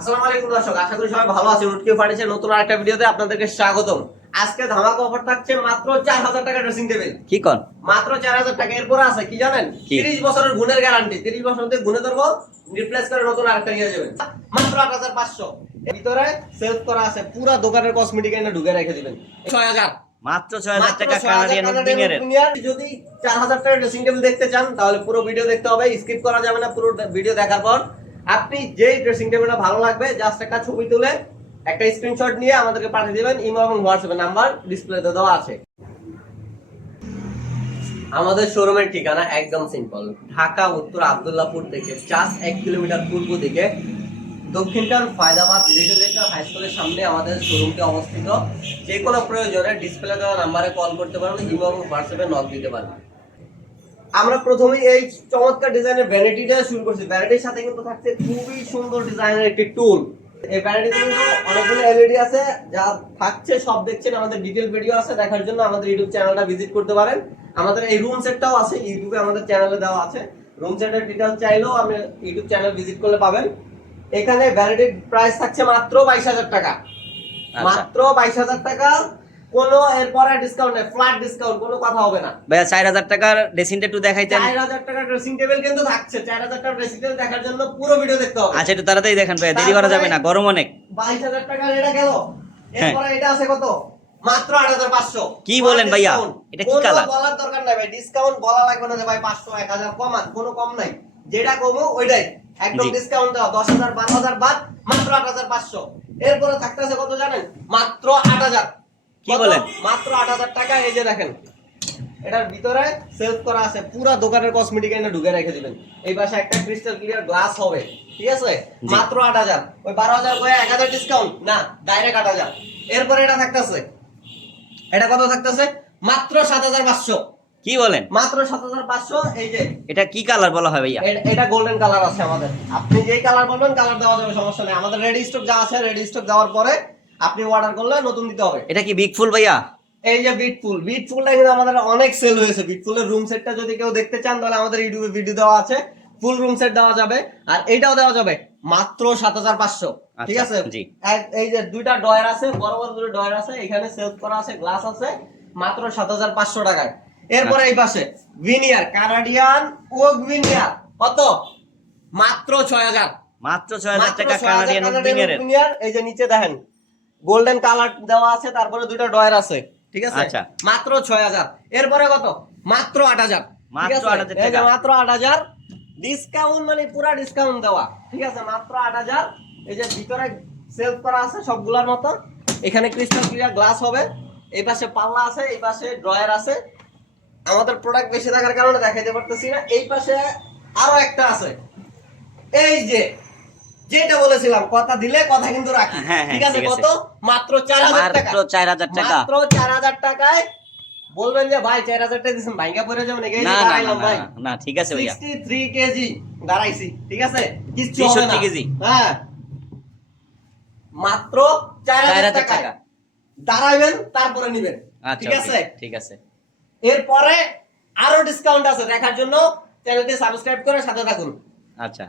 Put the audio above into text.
আসসালামু আলাইকুম দর্শক, আশা করি সবাই ভালো আছেন। উটকি ফার্নিচার নতুন আরেকটা ভিডিওতে আপনাদেরকে স্বাগতম। আজকে ধামাকা অফার থাকছে মাত্র 4000 টাকা ড্রেসিং টেবিল। কি কোন? মাত্র 4000 টাকা। এরপর আছে কি জানেন? 30 বছরের গুণের গ্যারান্টি। 30 বছর মধ্যে গুণে ধরবো, রিপ্লেস করে নতুন আরেকটা নিয়ে যাবেন। মাত্র 8500। এর ভিতরে সেলফ করা আছে, পুরো দোকানের কসমেটিক এনে ঢুকে রেখে দিবেন। 6000 মাত্র 6000 টাকা কানাডিয়ান উডবিং এর। যদি 4000 টাকা ড্রেসিং টেবিল দেখতে চান তাহলে পুরো ভিডিও দেখতে হবে, স্কিপ করা যাবে না। পুরো ভিডিও দেখার পর আপনি যেই ড্রেসিং টেবিলটা ভালো লাগবে জাস্ট একটা ছবি তুলে একটা স্ক্রিনশট নিয়ে আমাদেরকে পাঠিয়ে দিবেন। ইমো এবং হোয়াটসঅ্যাপে নাম্বার ডিসপ্লেতে দেওয়া আছে। আমাদের শোরুমের ঠিকানা একদম সিম্পল, ঢাকা উত্তর আব্দুল্লাহপুর থেকে জাস্ট 1 কিলোমিটার পূর্ব দিকে দক্ষিণকান ফায়দাবাদ লিটল স্টার হাই স্কুলের সামনে আমাদের শোরুমটি অবস্থিত। যে কোনো প্রয়োজনে ডিসপ্লে দেওয়া নাম্বারে কল করতে পারবেন, ইমো এবং হোয়াটসঅ্যাপে নক দিতে পারবেন। আমরা প্রথমেই এই চমৎকার ডিজাইনের ভ্যানিটিটা শুরু করছি। ভ্যানিটির সাথে কিন্তু থাকছে খুবই সুন্দর ডিজাইনের একটি টুল। এই ভ্যানিটিতে কিন্তু অনেকগুলো এলইডি আছে, যা থাকছে সব দেখছেন। আমাদের ডিটেইল ভিডিও আছে, দেখার জন্য আমাদের ইউটিউব চ্যানেলটা ভিজিট করতে পারেন। আমাদের এই রুম সেটটাও আছে ইউটিউবে, আমাদের চ্যানেলে দেওয়া আছে। রুম সেটের ডিটেইলস চাইলেও আপনি ইউটিউব চ্যানেল ভিজিট করলে পাবেন। এখানে ভ্যানিটির প্রাইস থাকছে মাত্র 22000 টাকা। মাত্র 22000 টাকা। কোনো এরপরে ডিসকাউন্ট নেই, ফ্ল্যাট ডিসকাউন্ট, কোনো কথা হবে না। ভাইয়া 4000 টাকার ড্রেসিং টেবিল একটু দেখাইতেন। 4000 টাকার ড্রেসিং টেবিল কিন্তু থাকছে। 4000 টাকার ড্রেসিং টেবিল দেখার জন্য পুরো ভিডিও দেখতে হবে। আচ্ছা, একটু তাড়াতাড়ি দেখেন ভাইয়া, দেরি করা যাবে না, গরম অনেক। 22000 টাকার এটা গেল। এরপরে এটা আছে কত? মাত্র 8500। কি বলেন ভাইয়া? এটা কি কালার? কোনো বলার দরকার নাই ভাই, ডিসকাউন্ট বলা লাগবে না যে ভাই 500 1000 কমান, কোনো কম নাই। যেটা কমো ওইটাই একদম ডিসকাউন্ট দাও। 10000 12000 বাদ, মাত্র 8500। এরপরে থাকতেছে কত জানেন? মাত্র 8000। কি বলেন? মাত্র 8000 টাকা। এই যে দেখেন, এটার ভিতরে সেলফ করা আছে, পুরো দোকানের কসমেটিক এনে ঢুকে রেখে দিবেন। এই পাশে একটা ক্রিস্টাল ক্লিয়ার গ্লাস হবে, ঠিক আছে? মাত্র 8000। ওই 12000 কয়ে 1000 ডিসকাউন্ট না, ডাইরেক্ট 8000। এরপরে এটা থাকতেছে, এটা কত থাকতেছে? মাত্র 7500। কি বলেন? মাত্র 7500। এই যে এটা কি কালার বলা হয় ভাইয়া? এটা গোল্ডেন কালার আছে আমাদের। আপনি যেই কালার বলবেন কালার দেওয়া যাবে, সমস্যা নেই। আমাদের রেডি স্টক যা আছে, রেডি স্টক দেওয়ার পরে আপনি অর্ডার করলে নতুন দিতে হবে। এটা কি বিগ ফুল ভাইয়া? এই যে বিটফুল, বিটফুলটা কিন্তু আমাদের অনেক সেল হয়েছে। বিটফুলের রুম সেটটা যদি কেউ দেখতে চান তাহলে আমাদের ইউটিউবে ভিডিও দেওয়া আছে, ফুল রুম সেট দেওয়া যাবে। আর এইটাও দেওয়া যাবে মাত্র 7500। ঠিক আছে? জি। এই যে দুইটা ডয়ার আছে, বড় বড় দুটো ডয়ার আছে, এখানে সেলফ করা আছে, গ্লাস আছে, মাত্র 7500 টাকায়। এরপরে এই পাশে ভিনিয়ার, কানাডিয়ান ওক ভিনিয়ার, কত? মাত্র 6000। মাত্র 6000 টাকা কানাডিয়ান উডবিং এর। এই যে নিচে দেখেন গোল্ডেন কালার দেওয়া আছে, তারপরে দুইটা ডয়ার আছে, ঠিক আছে? আচ্ছা। মাত্র 6000। এরপরে কত? মাত্র 8000। মাত্র 8000 টাকা। মাত্র 8000। ডিসকাউন্ট মানে পুরো ডিসকাউন্ট দেওয়া, ঠিক আছে? মাত্র 8000। এই যে ভিতরে সেলফ করা আছে সবগুলোর মতো। এখানে ক্রিস্টাল ক্লিয়ার গ্লাস হবে। এই পাশে পাল্লা আছে, এই পাশে ড্রয়ার আছে। আমাদের প্রোডাক্ট বেশি থাকার কারণে দেখাইতে পারতেছি না। এই পাশে আরো একটা আছে। এই যে যেটা বলেছিলাম, কথা দিলে কথা কিন্তু রাখি, ঠিক আছে? কত? মাত্র 4000 টাকা। মাত্র 4000 টাকা। মাত্র 4000 টাকায়। বলবেন যে ভাই 4000 টাকা দিছেন, ভাইঙ্গা পড়ে যাবেন। এই যে না না দাঁড়াইলাম ভাই, না, ঠিক আছে ভাইয়া। 63 কেজি দাঁড়াইছি, ঠিক আছে? কিচ্ছু হবে 63 না। কেজি। হ্যাঁ, মাত্র 4000 টাকা। দাঁড়াইবেন, তারপরে নিবেন, আচ্ছা, ঠিক আছে? ঠিক আছে। এরপরে আরো ডিসকাউন্ট আছে, দেখার জন্য চ্যানেলটি সাবস্ক্রাইব করে সাথে থাকুন। আচ্ছা।